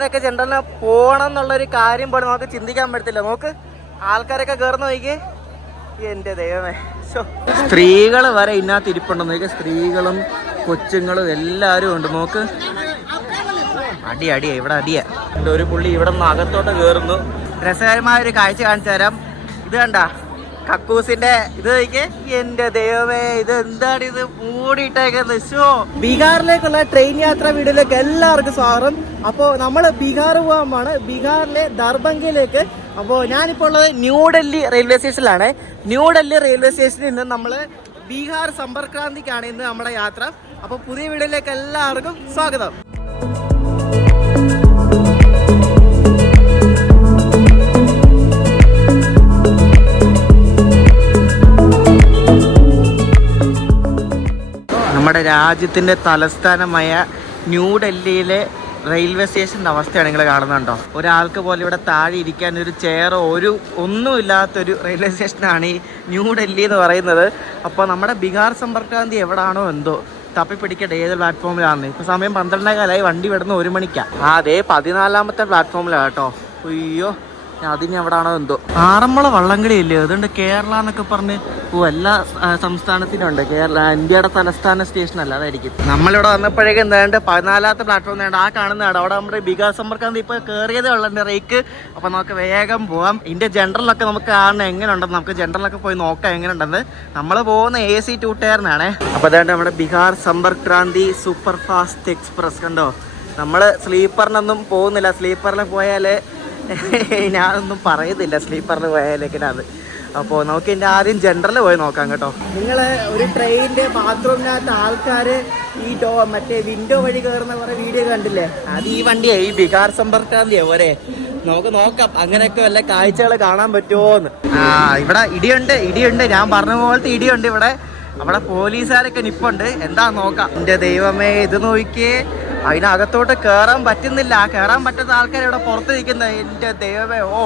ഇതിനൊക്കെ ജനറലിന് പോകണം എന്നുള്ളൊരു കാര്യം പോലും നമുക്ക് ചിന്തിക്കാൻ പറ്റത്തില്ല. നോക്ക് ആൾക്കാരൊക്കെ കയറുന്ന നോക്കിയേ, എന്റെ ദൈവമേ. സ്ത്രീകൾ വരെ ഇതിനകത്ത് ഇരിപ്പുണ്ടെന്ന് നോക്കിയാൽ, സ്ത്രീകളും കൊച്ചുങ്ങളും എല്ലാവരും ഉണ്ട്. നോക്ക് അടിയാ ഇവിടെ അടിയാ. ഒരു പുള്ളി ഇവിടെ നിന്ന് അകത്തോട്ട് കയറുന്നു. രസകരമായ ഒരു കാഴ്ച കാണിച്ചു തരാം. ഇത് കണ്ട കക്കൂസിന്റെ ഇത് നോക്കിയേ, എന്റെ ദൈവമേ, ഇത് എന്താണ് ഇത് മൂടിയിട്ടേക്കുന്നത്. ഷോ ബീഹാറിലേക്കുള്ള ട്രെയിൻ യാത്ര വീഡിയോയിലേക്ക് എല്ലാവർക്കും സ്വാഗതം. അപ്പോൾ നമ്മൾ ബീഹാർ പോകാൻ, ബീഹാറിലെ ദർഭംഗയിലേക്ക്. അപ്പോൾ ഞാനിപ്പോൾ ഉള്ളത് ന്യൂഡൽഹി റെയിൽവേ സ്റ്റേഷനിലാണ്. ന്യൂഡൽഹി റെയിൽവേ സ്റ്റേഷനിൽ നിന്ന് നമ്മൾ ബീഹാർ സമ്പർക്ക് ക്രാന്തിക്കാണ് ഇന്ന് നമ്മുടെ യാത്ര. അപ്പോൾ പുതിയ വീഡിയോയിലേക്ക് എല്ലാവർക്കും സ്വാഗതം. നമ്മുടെ രാജ്യത്തിൻ്റെ തലസ്ഥാനമായ ന്യൂഡൽഹിയിലെ റെയിൽവേ സ്റ്റേഷൻ്റെ അവസ്ഥയാണ് നിങ്ങൾ കാണുന്നുണ്ടോ. ഒരാൾക്ക് പോലും ഇവിടെ താഴെ ഇരിക്കാൻ ഒരു ചെയറോ ഒന്നുമില്ലാത്തൊരു റെയിൽവേ സ്റ്റേഷനാണ് ഈ ന്യൂഡൽഹി എന്ന് പറയുന്നത്. അപ്പോൾ നമ്മുടെ ബീഹാർ സമ്പർക്ക് ക്രാന്തി എവിടാണോ എന്തോ തപ്പിപ്പിടിക്കട്ടെ ഏത് പ്ലാറ്റ്ഫോമിലാണ്. ഇപ്പോൾ സമയം 12:15 വണ്ടി വിടുന്ന 1 മണിക്കാണ്. അതേ 14ാമത്തെ പ്ലാറ്റ്ഫോമിലാണ് കേട്ടോ. അയ്യോ, അതിന് എവിടാണോ എന്തോ. ആറന്മുള വള്ളംകളി ഇല്ലേ, അതുകൊണ്ട് കേരള എന്നൊക്കെ പറഞ്ഞ് എല്ലാ സംസ്ഥാനത്തിനും ഉണ്ട്. കേരള ഇന്ത്യയുടെ തലസ്ഥാന സ്റ്റേഷനല്ല, അതായിരിക്കും. നമ്മളിവിടെ വന്നപ്പോഴേക്കും എന്താണ്ട് 14ാമത്തെ പ്ലാറ്റ്ഫോം ആ കാണുന്നതാണ്. അവിടെ നമ്മുടെ ബീഹാർ സമ്പർക്ക് ക്രാന്തി ഇപ്പോൾ കയറിയതേ ഉള്ളതിൻ്റെ റേക്ക്. അപ്പോൾ നമുക്ക് വേഗം പോവാം. ഇതിൻ്റെ ജനറലൊക്കെ നമുക്ക് കാണണം എങ്ങനെ ഉണ്ടെന്ന്. നമുക്ക് ജനറലൊക്കെ പോയി നോക്കാം എങ്ങനെ ഉണ്ടെന്ന്. നമ്മൾ പോകുന്ന AC 2 ടയറിനാണ്. അപ്പോൾ അതാണ്ട് നമ്മുടെ Bihar Sampark Kranti super fast express. കണ്ടോ, നമ്മൾ സ്ലീപ്പറിനൊന്നും പോകുന്നില്ല. സ്ലീപ്പറിൽ പോയാൽ ഞാനൊന്നും പറയുന്നില്ല, സ്ലീപ്പറിൽ പോയാലേക്കിനത്. അപ്പോൾ നമുക്ക് ഇതിൻ്റെ ആദ്യം ജനറൽ പോയി നോക്കാം കേട്ടോ. നിങ്ങൾ ഒരു ട്രെയിനിൻ്റെ ബാത്റൂമിനകത്ത് ആൾക്കാർ ഈ മറ്റേ വിൻഡോ വഴി കയറുന്ന കുറേ വീഡിയോ കണ്ടില്ലേ, അത് ഈ വണ്ടിയാണ്. ഈ ബീഹാർ സമ്പർക്ക് ക്രാന്തിയാ പോരെ. നമുക്ക് നോക്കാം അങ്ങനെയൊക്കെ വല്ല കാഴ്ചകൾ കാണാൻ പറ്റുമോന്ന്. ഇവിടെ ഇടിയുണ്ട്. ഞാൻ പറഞ്ഞ പോലത്തെ ഇടിയുണ്ട് ഇവിടെ. അവിടെ പോലീസുകാരൊക്കെ നിപ്പുണ്ട്. എന്താ നോക്കാം. എൻ്റെ ദൈവമേ, ഇത് നോക്കിയേ, അതിനകത്തോട്ട് കയറാൻ പറ്റുന്നില്ല. കയറാൻ പറ്റുന്ന ആൾക്കാർ ഇവിടെ പുറത്ത് നിൽക്കുന്നത്. എൻ്റെ ദൈവമേ, ഓ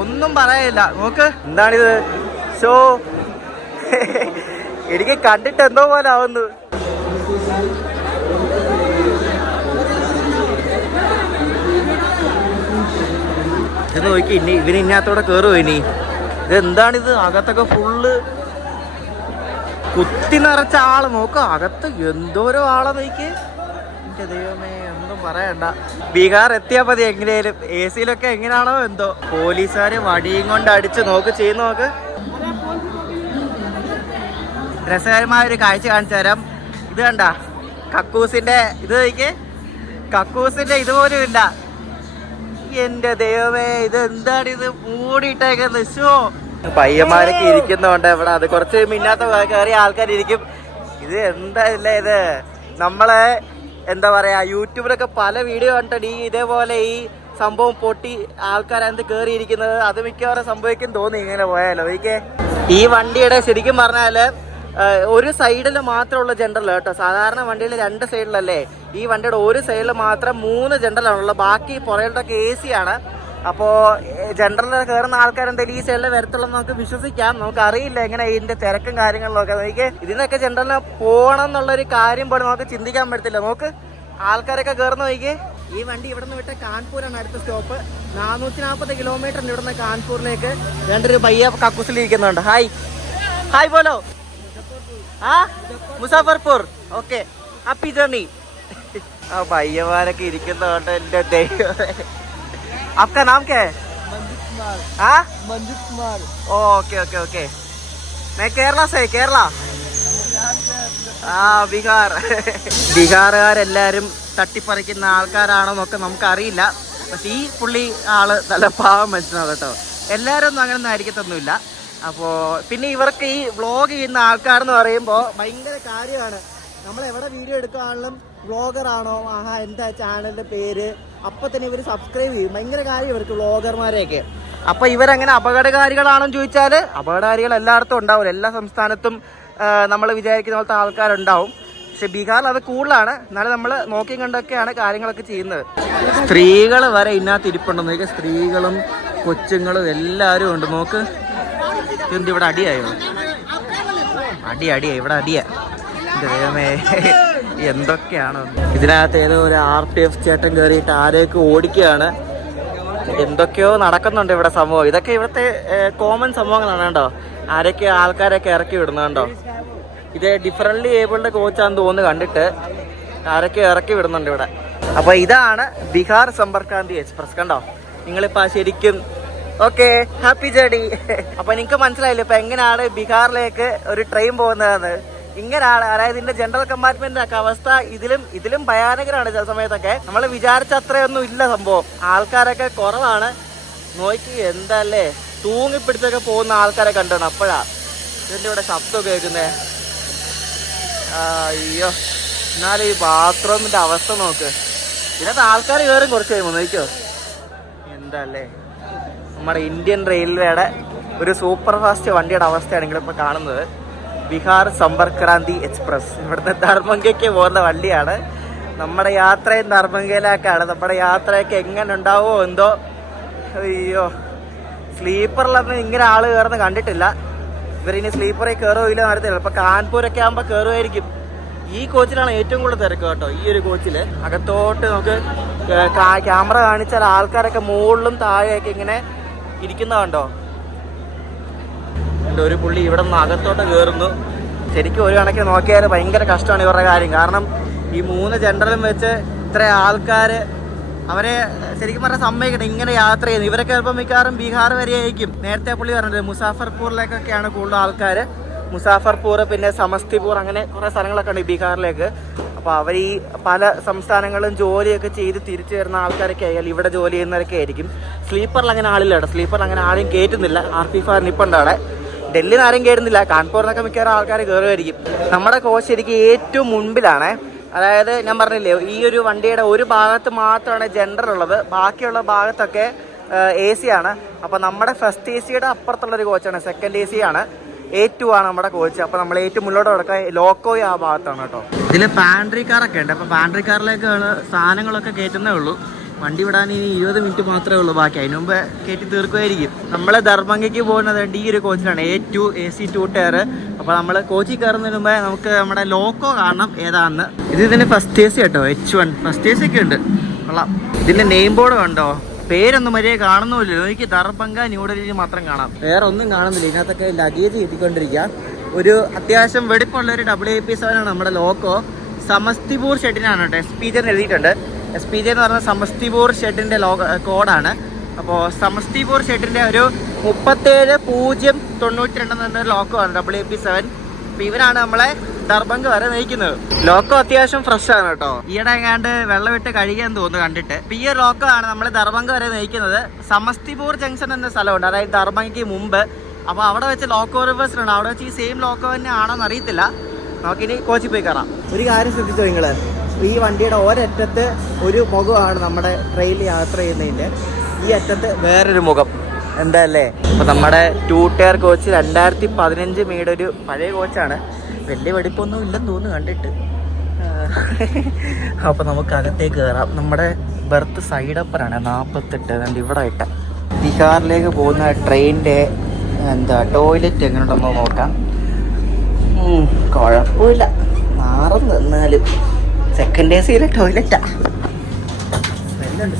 ഒന്നും പറയാനില്ല. നോക്ക് എന്താണിത്. ഷോ എനിക്ക് കണ്ടിട്ട് എന്തോ പോലെ ആവുന്നു. ഇത് നോക്കി, ഇവന് ഇതിനകത്തോടെ കയറുമോ ഇനി? ഇത് എന്താണിത്? അകത്തൊക്കെ ഫുള്ള് കുത്തി നിറച്ച ആള്. നോക്കാം അകത്ത് എന്തോരോ ആളെ നോക്കി. എന്റെ ദൈവമേ, ഒന്നും പറയണ്ട. ബീഹാർ എത്തിയാൽ മതി എങ്ങനെയാലും. AC-ലൊക്കെ എങ്ങനെയാണോ എന്തോ. പോലീസുകാര് വടിയും കൊണ്ട് അടിച്ച് നോക്ക് ചെയ്യുന്ന നോക്ക്. രസകരമായ ഒരു കാഴ്ച കാണിച്ചു തരാം. ഇത് കണ്ട കക്കൂസിന്റെ ഇത് നോക്കിയേ, കക്കൂസിന്റെ ഇതുപോലും ഇല്ല. എന്റെ ദൈവമേ, ഇത് എന്താണിത് മൂടിയിട്ടേക്കുന്നത്. ഷോ പയ്യന്മാരൊക്കെ ഇരിക്കുന്നോണ്ട് ഇവിടെ. അത് കുറച്ച് മിന്നാത്ത കയറിയ ആൾക്കാരിരിക്കും. ഇത് എന്താ ഇല്ല, ഇത് നമ്മളെ എന്താ പറയാ, യൂട്യൂബിലൊക്കെ പല വീഡിയോ കണ്ടിട്ട് ഇതേപോലെ ഈ സംഭവം പൊട്ടി ആൾക്കാരത് കയറിയിരിക്കുന്നത്. അത് മിക്കവാറും സംഭവിക്കും തോന്നി ഇങ്ങനെ പോയാലോ. ഈ വണ്ടിയുടെ ശരിക്കും പറഞ്ഞാല് ഒരു സൈഡിൽ മാത്രമുള്ള ജനറൽ കേട്ടോ. സാധാരണ വണ്ടിയിൽ 2 സൈഡിലല്ലേ. ഈ വണ്ടിയുടെ ഒരു സൈഡിൽ മാത്രം 3 ജനറലാണുള്ളത്. ബാക്കി പുറകിലൊക്കെ AC ആണ്. അപ്പോൾ ജനറലിൽ കയറുന്ന ആൾക്കാരെന്തായാലും ഈ സൈഡിൽ വരത്തുള്ളൂ നമുക്ക് വിശ്വസിക്കാം. നമുക്ക് അറിയില്ല എങ്ങനെ ഇതിന്റെ തിരക്കും കാര്യങ്ങളിലൊക്കെ. എനിക്ക് ഇതിനൊക്കെ ജനറലിന് പോകണം എന്നുള്ളൊരു കാര്യം പോലും നമുക്ക് ചിന്തിക്കാൻ പറ്റത്തില്ല. നോക്ക് ആൾക്കാരൊക്കെ കയറുന്ന നോക്കിയേ. ഈ വണ്ടി ഇവിടെ നിന്ന് വിട്ട് കാൺപൂരാണ് അടുത്ത സ്റ്റോപ്പ്. 440 കിലോമീറ്റർ ഉണ്ട് ഇവിടുന്ന് കാൺപൂരിലേക്ക്. 2 പയ്യ കക്കൂസിലിരിക്കുന്നുണ്ട്. ഹായ് ബോലോ. മുസാഫർപൂർ. Okay, happy journey. ആ പയ്യന്മാരൊക്കെ ഇരിക്കുന്നതുകൊണ്ട് എന്റെ ദൈവമേ. आपका नाम क्या है? मंजीत कुमार. हाँ, मंजीत कुमार. ओके. मैं केरला से. केरला. ബീഹാർ. ബീഹാറുകാരെല്ലാരും തട്ടിപ്പറിക്കുന്ന ആൾക്കാരാണെന്നൊക്കെ നമുക്കറിയില്ല. പക്ഷെ ഈ പുള്ളി ആള് നല്ല പാവം മനുഷ്യനാണ് കേട്ടോ. എല്ലാവരും ഒന്നും അങ്ങനെയൊന്നും ആയിരിക്കത്തൊന്നുമില്ല. അപ്പോൾ പിന്നെ ഇവർക്ക് ഈ വ്ളോഗ് ചെയ്യുന്ന ആൾക്കാരെന്ന് പറയുമ്പോൾ ഭയങ്കര കാര്യമാണ്. നമ്മളെവിടെ വീഡിയോ എടുക്കുകയാണെങ്കിലും വ്ളോഗറാണോ, എന്താ ചാനലിൻ്റെ പേര്, അപ്പം തന്നെ ഇവർ സബ്സ്ക്രൈബ് ചെയ്യും. ഭയങ്കര കാര്യം ഇവർക്ക് വ്ളോഗർമാരെയൊക്കെ. അപ്പോൾ ഇവരങ്ങനെ അപകടകാരികളാണെന്ന് ചോദിച്ചാൽ അപകടകാരികൾ എല്ലായിടത്തും ഉണ്ടാവില്ല. എല്ലാ സംസ്ഥാനത്തും നമ്മൾ വിചാരിക്കുന്ന പോലത്തെ ആൾക്കാരുണ്ടാവും. പക്ഷെ ബീഹാറിൽ അത് കൂടുതലാണ്. എന്നാലും നമ്മൾ നോക്കി കണ്ടൊക്കെയാണ് കാര്യങ്ങളൊക്കെ ചെയ്യുന്നത്. സ്ത്രീകൾ വരെ ഇതിനകത്ത് ഇരിപ്പുണ്ടെന്ന് നോക്കിയാൽ, സ്ത്രീകളും കൊച്ചുങ്ങളും എല്ലാവരും ഉണ്ട്. നോക്ക് എന്ത് ഇവിടെ അടിയായോ? അടിയാ ഇവിടെ അടിയാ. ദൈവമേ, എന്തൊക്കെയാണ് ഇതിനകത്ത്. ഏതോ ഒരു RPF ചേട്ടൻ കയറിയിട്ട് ആരെയൊക്കെ ഓടിക്കുകയാണ്. എന്തൊക്കെയോ നടക്കുന്നുണ്ട് ഇവിടെ സംഭവം. ഇതൊക്കെ ഇവിടുത്തെ കോമൺ സംഭവങ്ങളാണ് കേട്ടോ. ആരൊക്കെ ആൾക്കാരൊക്കെ ഇറക്കി വിടുന്നത് കണ്ടോ. ഇത് ഡിഫറൻ്റ്ലി ഏബിൾഡ് കോച്ചാന്ന് തോന്നുന്നു കണ്ടിട്ട്. ആരൊക്കെ ഇറക്കി വിടുന്നുണ്ട് ഇവിടെ. അപ്പോൾ ഇതാണ് ബീഹാർ സമ്പർക്ക് ക്രാന്തി എക്സ്പ്രസ്. കണ്ടോ നിങ്ങളിപ്പോൾ ശരിക്കും ഓക്കെ ഹാപ്പി ജേർണി. അപ്പോൾ നിങ്ങൾക്ക് മനസ്സിലായില്ലേ ഇപ്പം എങ്ങനെയാണ് ബീഹാറിലേക്ക് ഒരു ട്രെയിൻ പോകുന്നതെന്ന്. ഇങ്ങനെയാണ്, അതായത് ഇതിന്റെ ജനറൽ കമ്പാർട്ട്മെന്റിന്റെ ഒക്കെ അവസ്ഥ ഇതിലും ഭയാനകരാണ്. ചില സമയത്തൊക്കെ നമ്മൾ വിചാരിച്ച അത്രയൊന്നും ഇല്ല സംഭവം. ആൾക്കാരൊക്കെ കുറവാണ്. നോക്കി എന്തല്ലേ തൂങ്ങിപ്പിടിച്ചൊക്കെ പോകുന്ന ആൾക്കാരെ കണ്ടാണ്. അപ്പോഴാ ഇതിന്റെ ഇവിടെ ശബ്ദം കേൾക്കുന്നേ. അയ്യോ, എന്നാലും ഈ ബാത്റൂമിന്റെ അവസ്ഥ നോക്ക്. ഇതിനകത്ത് ആൾക്കാർ കയറും കുറച്ച് കഴിയുമ്പോൾ നോക്കിയോ. എന്തല്ലേ നമ്മുടെ ഇന്ത്യൻ റെയിൽവേയുടെ ഒരു സൂപ്പർ ഫാസ്റ്റ് വണ്ടിയുടെ അവസ്ഥയാണ് നിങ്ങളിപ്പോൾ കാണുന്നത്. ബീഹാർ സമ്പർക്ക് ക്രാന്തി എക്സ്പ്രസ്. ഇവിടുത്തെ ദർഭംഗയ്ക്ക് പോകുന്ന വണ്ടിയാണ്. നമ്മുടെ യാത്രയും ദർഭംഗയിലേക്കാണ്. നമ്മുടെ യാത്രയൊക്കെ എങ്ങനെ ഉണ്ടാവുമോ എന്തോ. അയ്യോ, സ്ലീപ്പറിലൊന്നും ഇങ്ങനെ ആൾ കയറുന്ന കണ്ടിട്ടില്ല. ഇവരിനി സ്ലീപ്പറിൽ കയറുമോ ഇല്ല നടത്തില്ല. ഇപ്പം കാൺപൂരൊക്കെ ആകുമ്പോൾ കയറുമായിരിക്കും. ഈ കോച്ചിലാണ് ഏറ്റവും കൂടുതൽ തിരക്ക് കേട്ടോ. ഈ ഒരു കോച്ചിൽ അകത്തോട്ട് നമുക്ക് ക്യാമറ കാണിച്ചാൽ ആൾക്കാരൊക്കെ മുകളിലും താഴെയൊക്കെ ഇങ്ങനെ ഇരിക്കുന്നതുണ്ടോ. ഒരു പുള്ളി ഇവിടെ നിന്ന് അകത്തോട്ട് കയറുന്നു. ശരിക്കും ഒരു കണക്കിന് നോക്കിയാൽ ഭയങ്കര കഷ്ടമാണ് ഇവരുടെ കാര്യം. കാരണം ഈ 3 ജനറലും വെച്ച് ഇത്ര ആൾക്കാർ അവരെ ശരിക്കും പറഞ്ഞാൽ സമ്മതിക്കണം ഇങ്ങനെ യാത്ര ചെയ്യുന്നത്. ഇവരൊക്കെ ചിലപ്പോൾ മിക്കവാറും ബീഹാർ വരെ ആയിരിക്കും. നേരത്തെ പുള്ളി പറഞ്ഞത് മുസാഫർപൂറിലേക്കൊക്കെയാണ് കൂടുതൽ ആൾക്കാർ. മുസാഫർപൂർ പിന്നെ സമസ്തിപൂർ അങ്ങനെ കുറേ സ്ഥലങ്ങളൊക്കെ ഉണ്ട് ഈ ബീഹാറിലേക്ക്. അപ്പോൾ അവർ ഈ പല സംസ്ഥാനങ്ങളും ജോലിയൊക്കെ ചെയ്ത് തിരിച്ചു വരുന്ന ആൾക്കാരൊക്കെ ആയാലും ഇവിടെ ജോലി ചെയ്യുന്നവരൊക്കെ ആയിരിക്കും. സ്ലീപ്പറിൽ അങ്ങനെ ആളില്ല കേട്ടോ. സ്ലീപ്പറിൽ അങ്ങനെ ആരെയും കയറ്റുന്നില്ല. RP4 നിപ്പുണ്ട് അവിടെ. ഡൽഹിയിൽ നിന്ന് ആരും കയറുന്നില്ല. കാൺപൂരിനൊക്കെ മിക്കവാറും ആൾക്കാർ കയറുമായിരിക്കും. നമ്മുടെ കോച്ച് ശരിക്കും ഏറ്റവും മുൻപിലാണ്. അതായത് ഞാൻ പറഞ്ഞില്ലേ ഈ ഒരു വണ്ടിയുടെ ഒരു ഭാഗത്ത് മാത്രമാണ് ജനറൽ ഉള്ളത്. ബാക്കിയുള്ള ഭാഗത്തൊക്കെ AC ആണ്. അപ്പോൾ നമ്മുടെ ഫസ്റ്റ് AC അപ്പുറത്തുള്ളൊരു കോച്ചാണ്. സെക്കൻഡ് AC ആണ്. A2 ആണ് നമ്മുടെ കോച്ച്. അപ്പോൾ നമ്മൾ ഏറ്റവും മുന്നോട്ട് കിടക്കുക ലോക്കോയും ആ ഭാഗത്താണ് കേട്ടോ. ഇതിൽ പാൻട്രി കാറൊക്കെ ഉണ്ട്. അപ്പോൾ പാൻട്രി കാറിലേക്കാണ് സാധനങ്ങളൊക്കെ കയറ്റുന്നേ ഉള്ളൂ. വണ്ടി വിടാൻ ഇനി 20 മിനിറ്റ് മാത്രമേ ഉള്ളൂ ബാക്കി. അതിന് മുമ്പ് കയറ്റി തീർക്കുമായിരിക്കും. നമ്മൾ ദർഭംഗയ്ക്ക് പോകുന്നത് ഈ ഒരു കോച്ചിലാണ്. A2 AC 2 tyre. അപ്പോൾ നമ്മൾ കോച്ചിൽ കയറുന്നതിന് മുമ്പേ നമുക്ക് നമ്മുടെ ലോക്കോ കാണണം ഏതാണെന്ന്. ഇതിന് ഫസ്റ്റ് AC കേട്ടോ. H1 ഫസ്റ്റ് AC ഒക്കെ ഉണ്ട്. കൊള്ളാം. ഇതിൻ്റെ നെയിം ബോർഡ് കണ്ടോ. പേരൊന്നും മര്യാദ കാണുന്നില്ല. എനിക്ക് ദർഭംഗ ന്യൂഡൽഹി മാത്രം കാണാം. വേറെ ഒന്നും കാണുന്നില്ല. ഇതിനകത്തൊക്കെ ലഗേജ് കിട്ടിക്കൊണ്ടിരിക്കുക. ഒരു അത്യാവശ്യം വെടിപ്പുള്ളൊരു WAP7 ആണ് നമ്മുടെ ലോക്കോ. സമസ്തിപൂർ ഷെഡിനാണ് കേട്ടോ. SPJ എഴുതിയിട്ടുണ്ട്. SPJ എന്ന് പറഞ്ഞാൽ സമസ്തിപൂർ ഷെഡിൻ്റെ കോഡാണ്. അപ്പോൾ സമസ്തിപൂർ ഷെഡിൻ്റെ ഒരു 37,092 എന്നൊരു ലോക്കോ ആണ് WAP7. അപ്പോൾ ഇവരാണ് നമ്മളെ ദർഭംഗ വരെ നയിക്കുന്നത്. ലോക്കോ അത്യാവശ്യം ഫ്രഷ് ആണ് കേട്ടോ. ഈയിടെ എങ്ങാണ്ട് വെള്ളമിട്ട് കഴുകിയെന്ന് തോന്നുന്നു കണ്ടിട്ട്. അപ്പോൾ ഈ ഒരു ലോക്കോ ആണ് നമ്മൾ ദർഭംഗ വരെ നയിക്കുന്നത്. സമസ്തിപൂർ ജംഗ്ഷൻ എന്ന സ്ഥലമുണ്ട്, അതായത് ദർഭംഗയ്ക്ക് മുമ്പ്. അപ്പോൾ അവിടെ വെച്ച് ലോക്കോ റിവേഴ്സ് ഉണ്ട്. അവിടെ വെച്ച് ഈ സെയിം ലോക്കോ തന്നെ ആണോന്ന് അറിയത്തില്ല. നമുക്കിനി കോച്ചിൽ പോയി കയറാം. ഒരു കാര്യം ശ്രദ്ധിച്ചോ നിങ്ങൾ, ഈ വണ്ടിയുടെ ഒരറ്റത്ത് ഒരു മുഖമാണ് നമ്മുടെ ട്രെയിനിൽ യാത്ര ചെയ്യുന്നതിൻ്റെ. ഈ അറ്റത്ത് വേറൊരു മുഖം. എന്താ അല്ലേ. അപ്പോൾ നമ്മുടെ 2 ടയർ കോച്ച് 2015 മേയുടെ ഒരു പഴയ കോച്ചാണ്. വലിയ വെടിപ്പൊന്നും ഇല്ലെന്ന് തോന്നുന്നു കണ്ടിട്ട്. അപ്പോൾ നമുക്ക് അകത്തേക്ക് കയറാം. നമ്മുടെ ബർത്ത് സൈഡപ്പറാണ് 48 ഇവിടെ ഇട്ട. ബീഹാറിലേക്ക് പോകുന്ന ട്രെയിനിൻ്റെ ടോയ്ലറ്റ് എങ്ങനെ ഉണ്ടെന്ന് നോക്കാം. കുഴപ്പമില്ല, മാറും നിന്നാലും. Second AC ടോയ്ലറ്റാ. സ്മെല്ലുണ്ട്,